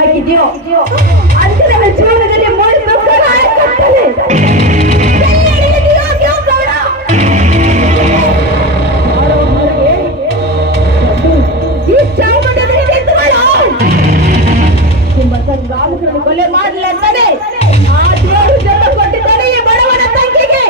ಹಾಕಿದ್ಯೋ ಅಂತ ನನ್ನ ಜೀವನದಲ್ಲಿ ಮಾಡಿದ ಸಹಾಯ ಕರ್ತನೆ ಗ್ರಾಮಗಳನ್ನು ಕೊಲೆ ಮಾಡಲೆಂದರೆ ಆ ದೇವರು ಜನ್ಮ ಕೊಟ್ಟಿದ್ದಾನೆ ಈ ಬಡವನ ತಂಗಿಗೆ.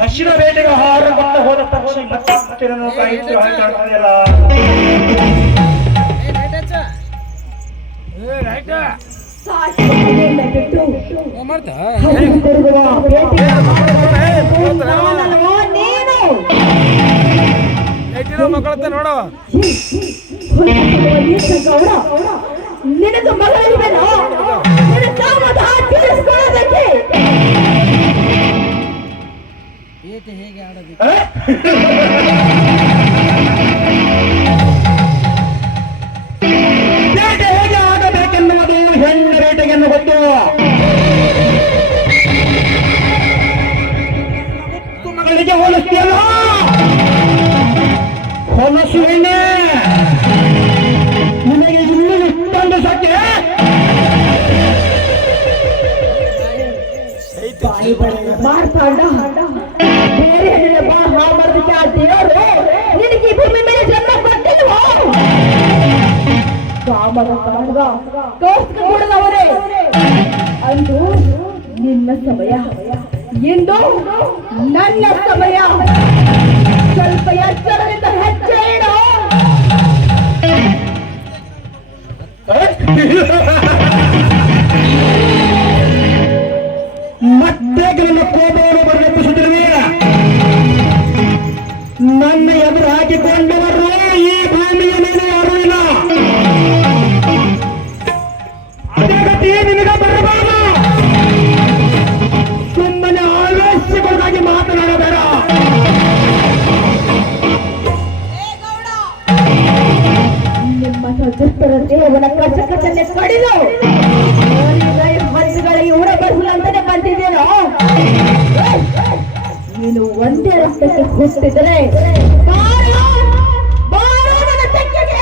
ಹಸಿರ ಬೇಟೆಗೆ ಆಹಾರ ಹೋದ ಪಕ್ಷಿ ಮತ್ತೆ ಕಾಯಿತು ಕಾಣ್ತದೆಯಲ್ಲ. ನಿನಗೆ ಮಗಳಿಲ್ವೇನೋ ಹೇಗೆ ಆಡೋದು ಬೇಟೆ ಹೇಗೆ ಆಗಬೇಕೆನ್ನುವುದು ಹೆಣ್ಣು ಬೇಟೆಗೆನ್ನು ಗೊತ್ತು. ಮಗಳಿಗೆ ಹೋಲಿಸ್ತೀಯಲ್ಲ ಹೊಲಸು ಹೆಣ್ಣೆ ನಿನಗೆ ಇನ್ನೂ ಇಷ್ಟೊಂದು ಸತ್ಯ ಮಾಡ್ತಾಂಡ ಬೇರೆ ಹೆಣ್ಣಿನ ಬಾ ಹಾಳಾಡೋದಕ್ಕೆ ಆ ದೇವರು ನಿನಗೆ ಈ ಭೂಮಿ ಮೇಲೆ ಜನ್ಮ ಕೊಟ್ಟಿಲ್ವೋ? ಕಾಮದ ಕಾಣದ ಕೌಸ್ತುಕ ಕೂಡದವರೇ ಅಂದು ನಿನ್ನ ಸಮಯ, ಇಂದು ನನ್ನ ಸಮಯ. ಸ್ವಲ್ಪ ಎಚ್ಚರದಿಂದ ಹೆಜ್ಜೆ ಇಡು. ಮತ್ತೆ ನನ್ನ ಕೋಪವನ್ನು ಬರಲಿಪ್ಪಿಸುತ್ತಿರುವೆ. ನನ್ನ ಎದುರು ಹಾಕಿಕೊಂಡವರು ಈ ಭೂಮಿಯ ಮೇಲೆ ಯಾರೂ ಇಲ್ಲ. ಅದೇ ಗತಿ ನಿನಗೆ ಬರಬಾರದು. ಸುಮ್ಮನೆ ಆವೇಶಗೊಳಗಾಗಿ ಮಾತನಾಡಬೇಡ. ನಿಮ್ಮ ಸದಸ್ಯರ ದೇವನ ಕಚಕಚನೆ ಕಡಿದು ಹಸುಗಳಿಗೆ ಉಡಬಡಿಸಲಂತಾನೆ ಬಂದಿದ್ದೇನೋ. ನೀನು ಒಂದೇ ರಕ್ತಕ್ಕೆ ಹುಟ್ಟಿದರೆ ನನ್ನ ತೆಕ್ಕೆಗೆ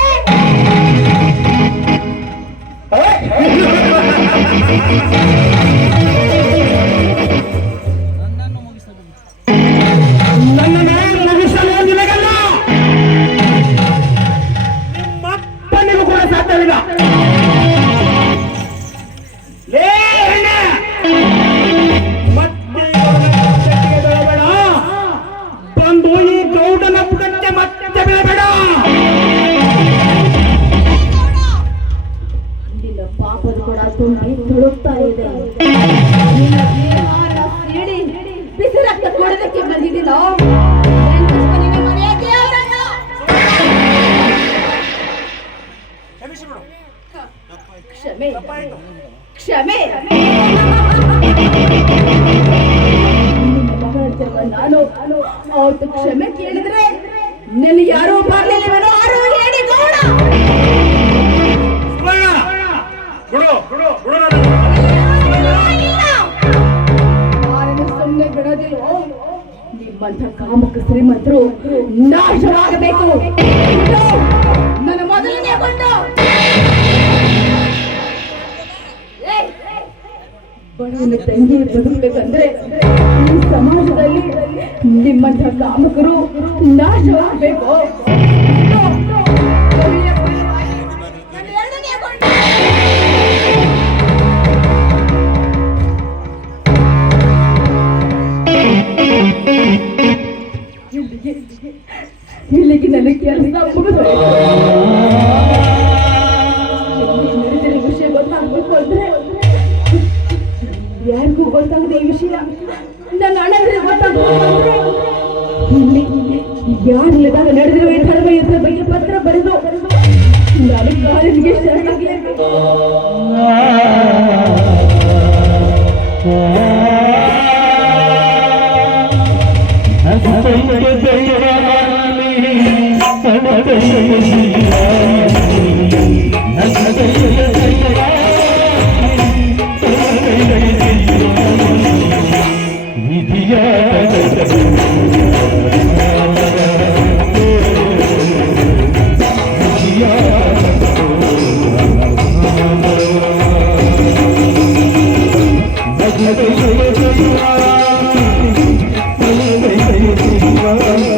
ನನ್ನನ್ನು ಮುಗಿಸಲು ನಿನಗಲ್ಲ, ನಿಮ್ಮಪ್ಪನಿಗೂ ಕೂಡ ಸಾಧ್ಯವಿಲ್ಲ. ಬಂದು ಈ ಗೌಡನ ಪುಟಕ್ಕೆ ಮತ್ತೆ ಬೀಳಬೇಡ. ನಿನ್ನ ಪಾಪದ ಕೂಡ ತುಂಬಿ ತುಳುಕ್ತಾ ಇದೆ. ಸಿಡಿ ಬಿಸಿ ರಕ್ತ ಕೊಡೋದಕ್ಕೆ ಬಂದಿದ್ದಿಲ್ಲ. ಕ್ಷಮೆ ಕ್ಷಮೆ ನಾನು ಅವತ್ತು ಕ್ಷಮೆ ಕೇಳಿದ್ರೆ ನಿನ್ನ ಯಾರೋ ಬರ್ಲಿಲ್ಲವೇನೋ ಯಾರೋ ಹೇಳಿ ಗೌಡ ಸುಮ್ಮನೆ ಬಿಡೋದಿಲ್ವೋ? ನಿಮ್ಮಂಥ ಕಾಮಕ ಶ್ರೀಮಂತರು ನಾಶವಾಗಬೇಕು. ನನ್ನ ಮೊದಲನೇ ಕೊಂಡು ಬಡವನ ತಂಗಿ ಬದುಕಬೇಕಂದ್ರೆ ಈ ಸಮಾಜದಲ್ಲಿ ನಿಮ್ಮಂಥ ಕಾಮಕರು ನಾಶವಾಗಬೇಕು. ಇಲ್ಲಿಗೆ ನನ್ನ ಕೆಲಸ ವಿಷಯ ಗೊತ್ತಾಗ್ಬೇಕು ಅಂದ್ರೆ ಯಾರಿಗೂ ಗೊತ್ತಾಗದೆ ಈ ವಿಷಯ ನನ್ನ ಅಣ್ಣಂದ್ರೆ ಗೊತ್ತಾಗ್ಬೇಕು ಅಂದ್ರೆ ಇಲ್ಲಿ ಯಾರಿಲ್ಲದಾಗ ನಡೆದಿರುವ ಈ ಧರ್ಮ ಯುದ್ಧ ಬಗ್ಗೆ ಪತ್ರ ಬರೆದು ನಾನು ಕಾಲೇಜಿಗೆ ಶರಣಾಗಲೇಬೇಕು. Oh